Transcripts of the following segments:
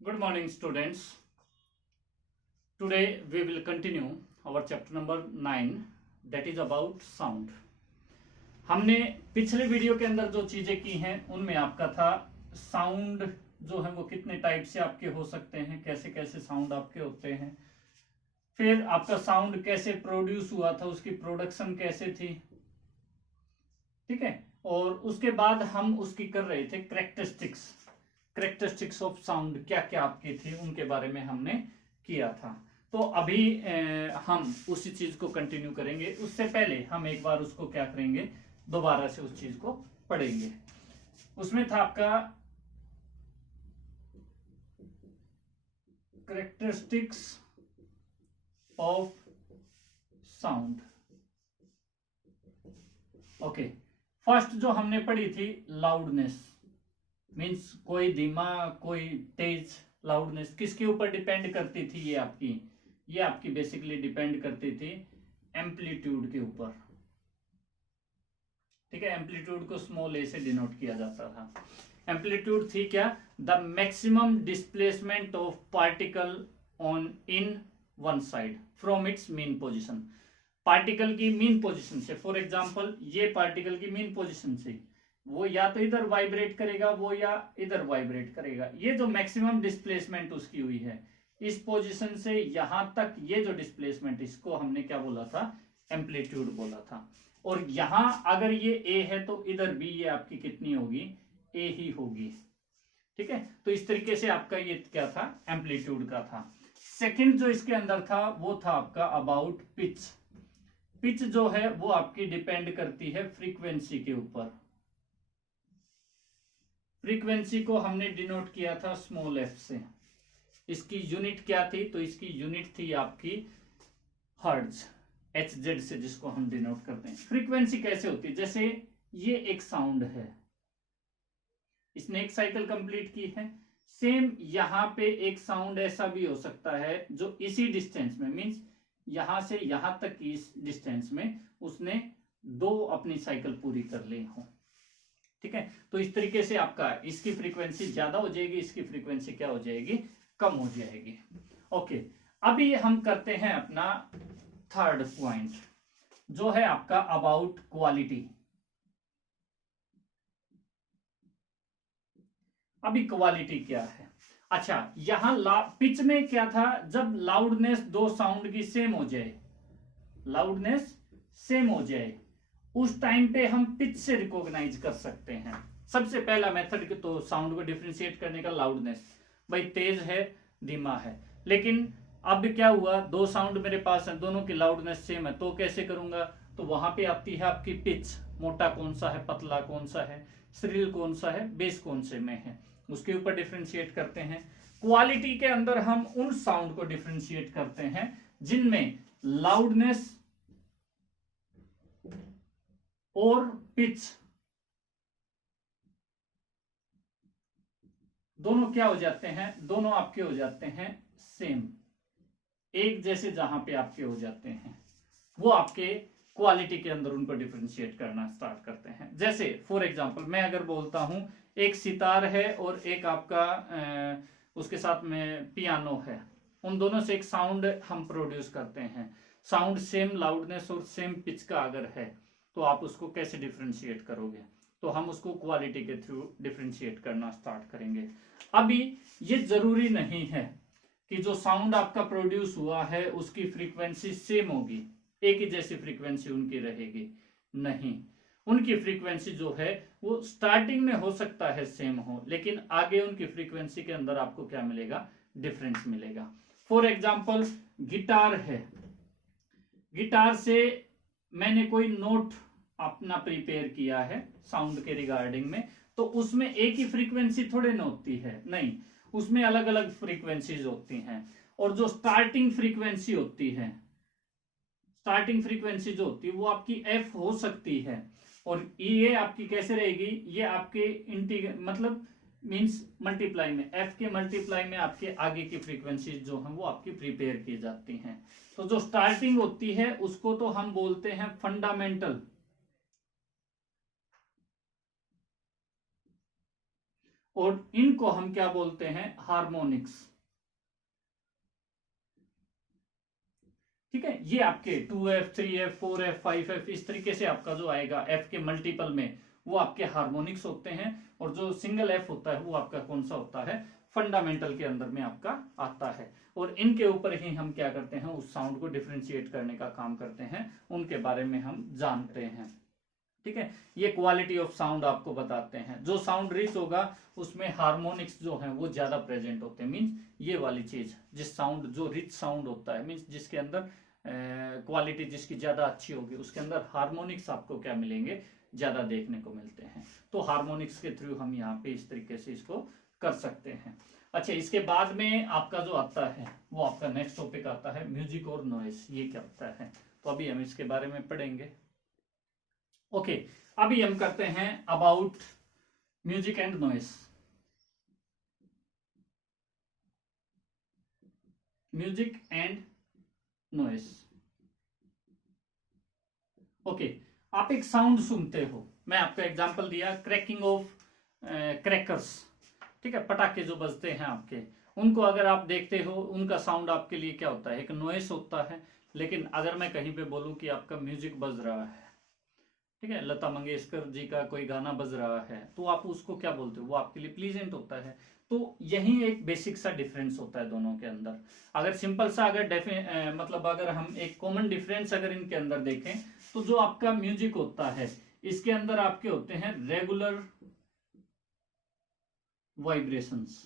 Good morning, students. Today we will continue our chapter number 9, that is about sound. हमने पिछले video के अंदर जो चीजें की हैं उनमें आपका था साउंड जो है वो कितने टाइप से आपके हो सकते हैं, कैसे कैसे साउंड आपके होते हैं, फिर आपका साउंड कैसे प्रोड्यूस हुआ था, उसकी प्रोडक्शन कैसे थी, ठीक है। और उसके बाद हम उसकी कर रहे थे कैरेक्टरिस्टिक्स ऑफ साउंड, क्या क्या आपकी थी उनके बारे में हमने किया था। तो अभी हम उसी चीज को कंटिन्यू करेंगे। उससे पहले हम एक बार उसको क्या करेंगे, दोबारा से उस चीज को पढ़ेंगे। उसमें था आपका characteristics of sound. Okay, first जो हमने पढ़ी थी लाउडनेस, मीन्स कोई धीमा कोई तेज। लाउडनेस किसके ऊपर डिपेंड करती थी? ये आपकी बेसिकली डिपेंड करती थी एम्पलीट्यूड के ऊपर, ठीक है। एम्पलीट्यूड को स्मॉल ए से डिनोट किया जाता था। एम्पलीट्यूड थी क्या? The maximum displacement of particle on in one side from its mean position. Particle की मीन पोजिशन से, फॉर एग्जाम्पल ये पार्टिकल की मीन पोजिशन से वो या तो इधर वाइब्रेट करेगा वो या इधर वाइब्रेट करेगा। ये जो मैक्सिमम डिस्प्लेसमेंट उसकी हुई है इस पोजीशन से यहां तक, ये जो डिस्प्लेसमेंट, इसको हमने क्या बोला था? एम्पलीट्यूड बोला था। और यहां अगर ये ए है तो इधर भी ये आपकी कितनी होगी? ए ही होगी, ठीक है। तो इस तरीके से आपका ये क्या था? एम्पलीट्यूड का था। सेकंड जो इसके अंदर था वो था आपका अबाउट पिच। पिच जो है वो आपकी डिपेंड करती है फ्रीक्वेंसी के ऊपर। फ्रीक्वेंसी को हमने डिनोट किया था स्मॉल एफ से। इसकी यूनिट क्या थी? तो इसकी यूनिट थी आपकी हर्ट्ज, एच जेड से जिसको हम डिनोट करते हैं। फ्रीक्वेंसी कैसे होती है? जैसे ये एक साउंड है, इसने एक साइकिल कंप्लीट की है। सेम यहां पे एक साउंड ऐसा भी हो सकता है जो इसी डिस्टेंस में, मींस यहां से यहां तक की इस डिस्टेंस में उसने दो अपनी साइकिल पूरी कर ली हो, ठीक है। तो इस तरीके से आपका इसकी फ्रीक्वेंसी ज्यादा हो जाएगी, इसकी फ्रीक्वेंसी क्या हो जाएगी? कम हो जाएगी। ओके, अभी हम करते हैं अपना थर्ड पॉइंट जो है आपका अबाउट क्वालिटी। अभी क्वालिटी क्या है? अच्छा, यहां पिच में क्या था? जब लाउडनेस दो साउंड की सेम हो जाए, लाउडनेस सेम हो जाए, उस टाइम पे हम पिच से रिकॉग्नाइज कर सकते हैं। सबसे पहला मेथड तो साउंड को डिफरेंशिएट करने का लाउडनेस, भाई तेज है धीमा है। लेकिन अब क्या हुआ, दो साउंड मेरे पास है, दोनों की लाउडनेस सेम है, तो कैसे करूंगा? तो वहां पे आती है आपकी पिच, मोटा कौन सा है, पतला कौन सा है, श्रिल कौन सा है, बेस कौन से में है, उसके ऊपर डिफरेंशिएट करते हैं। क्वालिटी के अंदर हम उन साउंड को डिफरेंशिएट करते हैं जिनमें लाउडनेस और पिच दोनों क्या हो जाते हैं? दोनों आपके हो जाते हैं सेम, एक जैसे। जहां पे आपके हो जाते हैं वो आपके क्वालिटी के अंदर उनको डिफरेंशिएट करना स्टार्ट करते हैं। जैसे फॉर एग्जांपल मैं अगर बोलता हूं एक सितार है और एक आपका उसके साथ में पियानो है, उन दोनों से एक साउंड हम प्रोड्यूस करते हैं। साउंड सेम लाउडनेस और सेम पिच का अगर है तो आप उसको कैसे डिफरेंशिएट करोगे? तो हम उसको क्वालिटी के थ्रू डिफरेंशिएट करना स्टार्ट करेंगे। अभी ये जरूरी नहीं है कि जो साउंड आपका प्रोड्यूस हुआ है उसकी फ्रीक्वेंसी सेम होगी, एक ही जैसी फ्रीक्वेंसी उनकी रहेगी। नहीं, उनकी फ्रीक्वेंसी जो है वो स्टार्टिंग में हो सकता है सेम हो, लेकिन आगे उनकी फ्रीक्वेंसी के अंदर आपको क्या मिलेगा? डिफरेंस मिलेगा। फॉर एग्जाम्पल गिटार है, गिटार से मैंने कोई नोट अपना प्रिपेयर किया है साउंड के रिगार्डिंग में, तो उसमें एक ही फ्रीक्वेंसी थोड़े ना होती है, नहीं, उसमें अलग अलग फ्रीक्वेंसीज होती हैं। और जो स्टार्टिंग फ्रीक्वेंसी होती है, स्टार्टिंग फ्रीक्वेंसी जो होती है वो आपकी एफ हो सकती है, और ये आपकी कैसे रहेगी? ये आपके मतलब मींस मल्टीप्लाई में, एफ के मल्टीप्लाई में आपके आगे की फ्रीक्वेंसी जो है वो आपकी प्रिपेयर की जाती हैं। तो जो स्टार्टिंग होती है उसको तो हम बोलते हैं फंडामेंटल, और इनको हम क्या बोलते हैं, हार्मोनिक्स। ठीक है, ये आपके 2F 3F 4F 5F इस तरीके से आपका जो आएगा F के मल्टीपल में, वो आपके हार्मोनिक्स होते हैं। और जो सिंगल F होता है वो आपका कौन सा होता है, फंडामेंटल के अंदर में आपका आता है। और इनके ऊपर ही हम क्या करते हैं, उस साउंड को डिफरेंशिएट करने का काम करते हैं, उनके बारे में हम जानते हैं। ठीक है, ये क्वालिटी ऑफ साउंड आपको बताते हैं। जो साउंड रिच होगा उसमें हार्मोनिक्स जो है वो ज्यादा प्रेजेंट होते हैं। मीन्स ये वाली चीज, जिस साउंड जो रिच साउंड होता है, मीन्स जिसके अंदर क्वालिटी जिसकी ज्यादा अच्छी होगी, उसके अंदर हार्मोनिक्स आपको क्या मिलेंगे, ज्यादा देखने को मिलते हैं। तो हार्मोनिक्स के थ्रू हम यहाँ पे इस तरीके से इसको कर सकते हैं। अच्छा, इसके बाद में आपका जो आता है वो आपका नेक्स्ट टॉपिक आता है म्यूजिक और नॉइस। ये क्या होता है, तो अभी हम इसके बारे में पढ़ेंगे। ओके, अभी हम करते हैं about music and noise. Music and noise. Okay, आप एक साउंड सुनते हो, मैं आपको एग्जांपल दिया क्रैकिंग ऑफ क्रैकर्स। ठीक है, पटाखे जो बजते हैं आपके, उनको अगर आप देखते हो, उनका साउंड आपके लिए क्या होता है, एक नॉइस होता है। लेकिन अगर मैं कहीं पे बोलूं कि आपका म्यूजिक बज रहा है, ठीक है, लता मंगेशकर जी का कोई गाना बज रहा है, तो आप उसको क्या बोलते हो, वो आपके लिए प्लीजेंट होता है। तो यही एक बेसिक सा डिफरेंस होता है दोनों के अंदर। अगर सिंपल सा अगर मतलब अगर हम एक कॉमन डिफरेंस अगर इनके अंदर देखें, तो जो आपका म्यूजिक होता है इसके अंदर आपके होते हैं रेगुलर वाइब्रेशंस,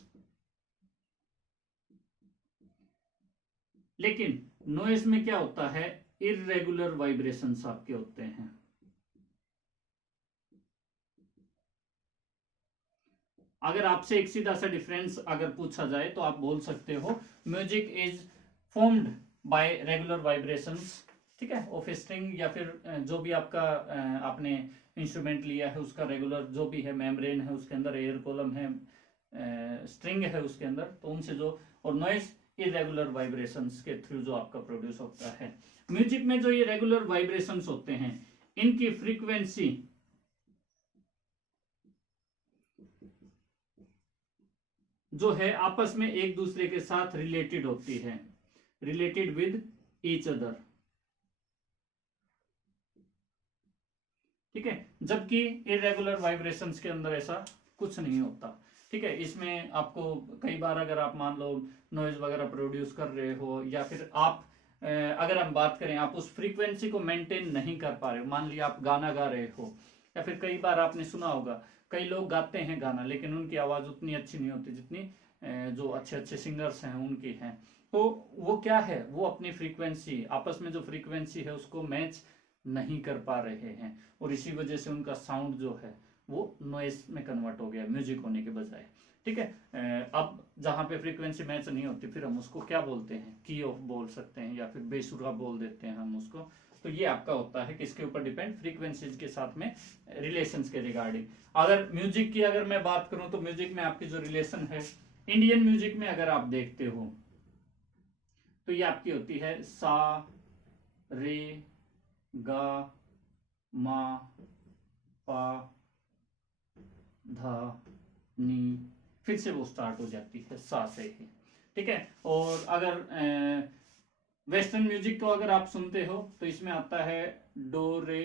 लेकिन नॉइस में क्या होता है, इररेगुलर वाइब्रेशंस आपके होते हैं। अगर आपसे एक सीधा सा डिफरेंस अगर पूछा जाए तो आप बोल सकते हो music is formed by regular vibrations, ठीक है, ऑफ स्ट्रिंग, या फिर जो भी आपका आपने इंस्ट्रूमेंट लिया है उसका रेगुलर जो भी है मेम्ब्रेन है, उसके अंदर एयर कॉलम है, स्ट्रिंग है उसके अंदर, तो उनसे जो, और नॉइस इरेगुलर वाइब्रेशंस के थ्रू जो आपका प्रोड्यूस होता है। म्यूजिक में जो ये रेगुलर वाइब्रेशंस होते हैं, इनकी फ्रीक्वेंसी जो है आपस में एक दूसरे के साथ रिलेटेड होती है, रिलेटेड विद ईच अदर। ठीक है, जबकि इरेगुलर वाइब्रेशंस के अंदर ऐसा कुछ नहीं होता। ठीक है, इसमें आपको कई बार अगर आप मान लो नॉइज वगैरह प्रोड्यूस कर रहे हो, या फिर आप अगर हम बात करें आप उस फ्रीक्वेंसी को मेंटेन नहीं कर पा रहे हो, मान लिया आप गाना गा रहे हो, या फिर कई बार आपने सुना होगा कई लोग गाते हैं गाना लेकिन उनकी आवाज उतनी अच्छी नहीं होती जितनी जो अच्छे अच्छे सिंगर्स हैं उनकी हैं। तो वो क्या है, वो अपनी फ्रीक्वेंसी, आपस में जो फ्रीक्वेंसी है उसको मैच नहीं कर पा रहे हैं, और इसी वजह से उनका साउंड जो है वो नॉइस में कन्वर्ट हो गया म्यूजिक होने के बजाय। ठीक है, अब जहां पे फ्रीक्वेंसी मैच नहीं होती फिर हम उसको क्या बोलते हैं, की ऑफ बोल सकते हैं, या फिर बेसुरा बोल देते हैं हम उसको। तो ये आपका होता है किसके ऊपर डिपेंड, फ्रीक्वेंसीज के साथ में रिलेशंस के रिगार्डिंग। अगर म्यूजिक की अगर मैं बात करूं तो म्यूजिक में आपकी जो रिलेशन है, इंडियन म्यूजिक में अगर आप देखते हो तो ये आपकी होती है सा रे गा मा पा धा नी, फिर से वो स्टार्ट हो जाती है सा से ही। ठीक है, और अगर वेस्टर्न म्यूजिक को अगर आप सुनते हो तो इसमें आता है डो रे,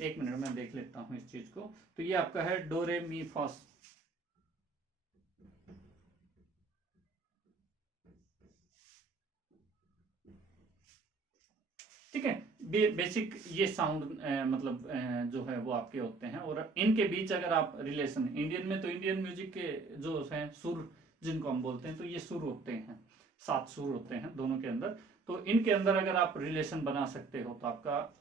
एक मिनट में देख लेता हूं इस चीज को, तो ये आपका है डो रे मी फा। ठीक है, बेसिक ये साउंड मतलब जो है वो आपके होते हैं। और इनके बीच अगर आप रिलेशन, इंडियन में तो इंडियन म्यूजिक के जो है सुर जिनको हम बोलते हैं, तो ये सुर होते हैं, 7 सुर होते हैं दोनों के अंदर। तो इनके अंदर अगर आप रिलेशन बना सकते हो तो आपका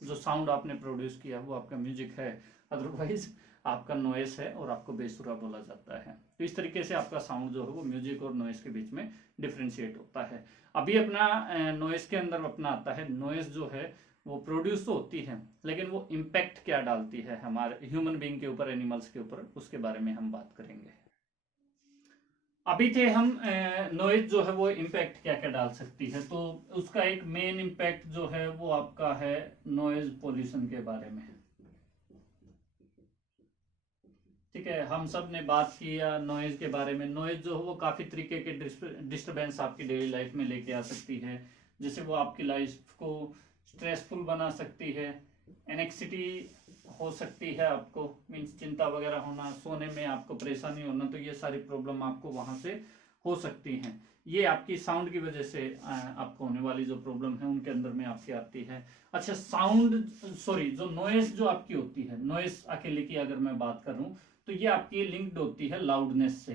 जो साउंड आपने प्रोड्यूस किया वो आपका म्यूजिक है, अदरवाइज आपका नॉइस है और आपको बेसुरा बोला जाता है। तो इस तरीके से आपका साउंड जो है वो म्यूजिक और नॉइस के बीच में डिफ्रेंशिएट होता है। अभी अपना नॉइस के अंदर अपना आता है, नॉइस जो है वो प्रोड्यूस तो होती है लेकिन वो इम्पैक्ट क्या डालती है हमारे ह्यूमन बीइंग के ऊपर, एनिमल्स के ऊपर, उसके बारे में हम बात करेंगे। अभी थे हम नॉइज जो है वो इम्पैक्ट क्या क्या डाल सकती है, तो उसका एक मेन इम्पैक्ट जो है वो आपका है नॉइज पोल्यूशन के बारे में। ठीक है, हम सब ने बात किया नॉइज के बारे में। नॉइज जो है वो काफ़ी तरीके के डिस्टरबेंस आपकी डेली लाइफ में लेके आ सकती है। जैसे वो आपकी लाइफ को स्ट्रेसफुल बना सकती है, एनेक्सिटी हो सकती है आपको, मीन्स चिंता वगैरह होना, सोने में आपको परेशानी होना, तो ये सारी प्रॉब्लम आपको वहाँ से हो सकती हैं। ये आपकी साउंड की वजह से आपको होने वाली जो प्रॉब्लम है उनके अंदर में आपकी आती है। अच्छा, जो नॉइज जो आपकी होती है, नॉइज अकेले की अगर मैं बात करूं तो ये आपकी लिंक्ड होती है लाउडनेस से।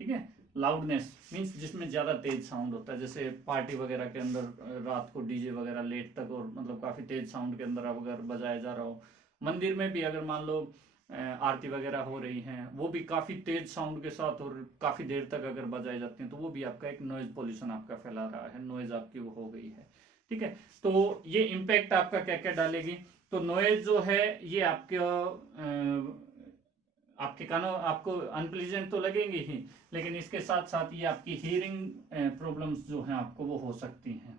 ठीक है, लाउडनेस मीन्स जिसमें ज्यादा तेज साउंड होता है, जैसे पार्टी वगैरह के अंदर रात को डीजे वगैरह लेट तक और मतलब काफी तेज साउंड के अंदर अगर बजाया जा रहा हो, मंदिर में भी अगर मान लो आरती वगैरह हो रही है, वो भी काफी तेज साउंड के साथ और काफी देर तक अगर बजाई जाती हैं, तो वो भी आपका एक नॉइज पोल्यूशन आपका फैला रहा है, नॉइज आपकी वो हो गई है। ठीक है, तो ये इम्पैक्ट आपका क्या क्या डालेगी, तो नॉइज जो है ये आपके कानों आपको अनप्लीजेंट तो लगेंगे ही, लेकिन इसके साथ साथ ये आपकी हियरिंग प्रॉब्लम्स जो हैं आपको वो हो सकती हैं।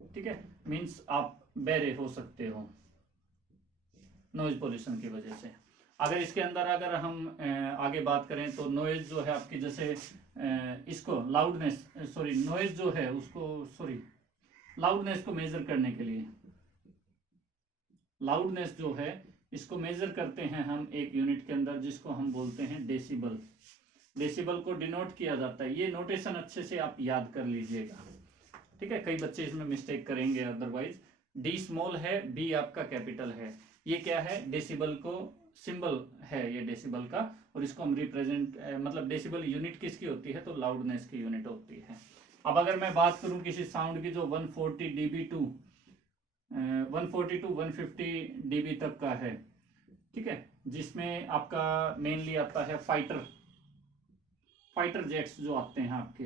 ठीक है, मीन्स आप बहरे हो सकते हो नॉइज पोल्यूशन की वजह से। अगर इसके अंदर अगर हम आगे बात करें तो नॉइज जो है आपकी, जैसे इसको नॉइज जो है उसको लाउडनेस को मेजर करने के लिए, लाउडनेस जो है इसको मेजर करते हैं हम एक यूनिट के अंदर, जिसको हम बोलते हैं डेसिबल। डेसिबल को डिनोट किया जाता है, ये नोटेशन अच्छे से आप याद कर लीजिएगा। ठीक है, कई बच्चे इसमें मिस्टेक करेंगे अदरवाइज। डी स्मॉल है, बी आपका कैपिटल है, ये क्या है, डेसिबल को सिंबल है ये डेसिबल का, और इसको हम रिप्रेजेंट मतलब डेसिबल यूनिट किसकी होती है, तो लाउडनेस की यूनिट होती है। अब अगर मैं बात करूं किसी साउंड की जो 140 डीबी टू 140 टू 150 डीबी तक का है, ठीक है, जिसमें आपका मेनली आता है फाइटर जेट्स जो आते हैं आपके,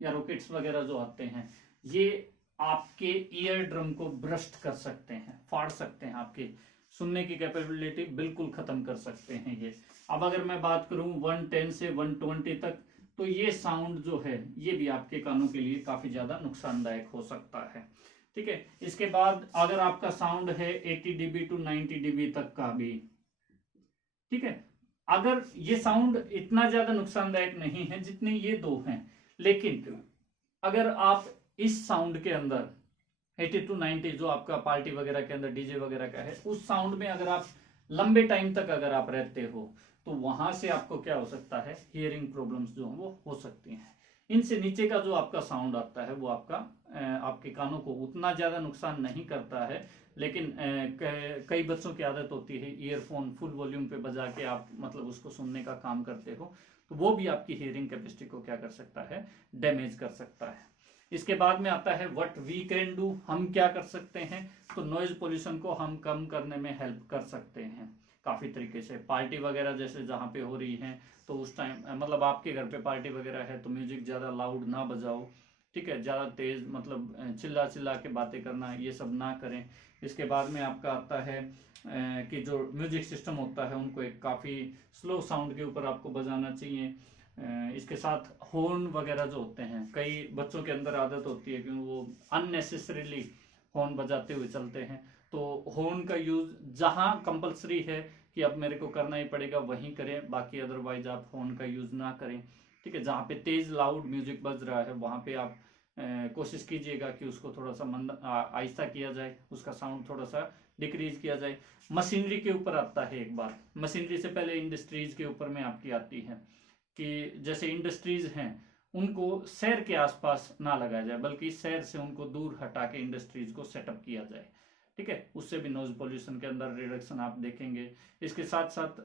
या रॉकेट्स वगैरह जो आते हैं, ये आपके ईयर ड्रम को ब्रस्ट कर सकते हैं, फाड़ सकते हैं, आपके सुनने की कैपेबिलिटी बिल्कुल खत्म कर सकते हैं ये। अब अगर मैं बात करूं 110 से 120 तक, तो ये साउंड जो है ये भी आपके कानों के लिए काफी ज्यादा नुकसानदायक हो सकता है। ठीक है, इसके बाद अगर आपका साउंड है 80 डीबी टू 90 डीबी तक का भी, ठीक है, अगर ये साउंड इतना ज्यादा नुकसानदायक नहीं है जितने ये दो हैं, लेकिन अगर आप इस साउंड के अंदर 80 टू 90 जो आपका पार्टी वगैरह के अंदर डीजे वगैरह का है, उस साउंड में अगर आप लंबे टाइम तक अगर आप रहते हो, तो वहां से आपको क्या हो सकता है, हियरिंग प्रॉब्लम्स जो वो हो सकती हैं। इनसे नीचे का जो आपका साउंड आता है वो आपके कानों को उतना ज्यादा नुकसान नहीं करता है, लेकिन कई बच्चों की आदत होती है ईयरफोन फुल वॉल्यूम पे बजा के आप मतलब उसको सुनने का काम करते हो, तो वो भी आपकी हियरिंग कैपेसिटी को क्या कर सकता है, डैमेज कर सकता है। इसके बाद में आता है व्हाट वी कैन डू, हम क्या कर सकते हैं, तो नॉइज पोल्यूशन को हम कम करने में हेल्प कर सकते हैं काफी तरीके से। पार्टी वगैरह जैसे जहाँ पे हो रही है, तो उस टाइम मतलब आपके घर पे पार्टी वगैरह है तो म्यूजिक ज्यादा लाउड ना बजाओ, ठीक है, ज्यादा तेज मतलब चिल्ला चिल्ला के बातें करना ये सब ना करें। इसके बाद में आपका आता है कि जो म्यूजिक सिस्टम होता है उनको एक काफी स्लो साउंड के ऊपर आपको बजाना चाहिए। इसके साथ हॉर्न वगैरह जो होते हैं, कई बच्चों के अंदर आदत होती है कि वो अननेसेसरीली हॉर्न बजाते हुए चलते हैं, तो हॉर्न का यूज जहां कंपलसरी है कि अब मेरे को करना ही पड़ेगा वहीं करें, बाकी अदरवाइज आप हॉर्न का यूज ना करें। ठीक है, जहाँ पे तेज लाउड म्यूजिक बज रहा है वहां पे आप कोशिश कीजिएगा कि उसको थोड़ा सा मंद आहिस्ता किया जाए, उसका साउंड थोड़ा सा डिक्रीज किया जाए। मशीनरी के ऊपर आता है एक बात, मशीनरी से पहले इंडस्ट्रीज के ऊपर में आपकी आती है कि जैसे इंडस्ट्रीज हैं उनको शहर के आसपास ना लगाया जाए, बल्कि शहर से उनको दूर हटा के इंडस्ट्रीज को सेटअप किया जाए। ठीक है, उससे भी नॉइज पोल्यूशन के अंदर रिडक्शन आप देखेंगे। इसके साथ साथ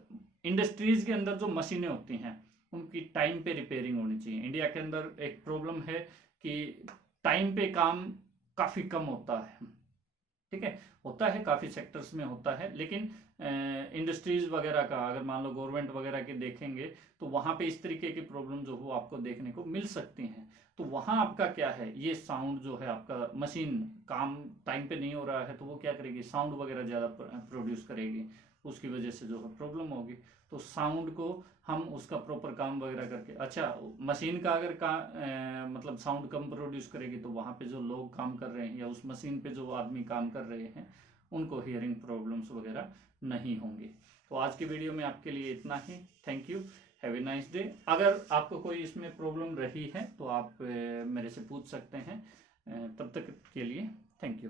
इंडस्ट्रीज के अंदर जो मशीनें होती हैं उनकी टाइम पे रिपेयरिंग होनी चाहिए। इंडिया के अंदर एक प्रॉब्लम है कि टाइम पे काम काफी कम होता है। ठीक है, होता है काफी सेक्टर्स में होता है, लेकिन इंडस्ट्रीज वगैरह का अगर मान लो गवर्नमेंट वगैरह के देखेंगे तो वहां पे इस तरीके की प्रॉब्लम जो वो आपको देखने को मिल सकती हैं। तो वहां आपका क्या है, ये साउंड जो है आपका मशीन काम टाइम पे नहीं हो रहा है तो वो क्या करेगी, साउंड वगैरह ज्यादा प्रोड्यूस करेगी, उसकी वजह से जो है प्रॉब्लम होगी। तो साउंड को हम उसका प्रॉपर काम वगैरह करके, अच्छा मशीन का अगर मतलब साउंड कम प्रोड्यूस करेगी तो वहां पे जो लोग काम कर रहे हैं या उस मशीन पे जो आदमी काम कर रहे हैं उनको हियरिंग प्रॉब्लम्स वगैरह नहीं होंगे। तो आज की वीडियो में आपके लिए इतना ही। Thank you, have a nice day. अगर आपको कोई इसमें प्रॉब्लम रही है तो आप मेरे से पूछ सकते हैं। तब तक के लिए थैंक यू।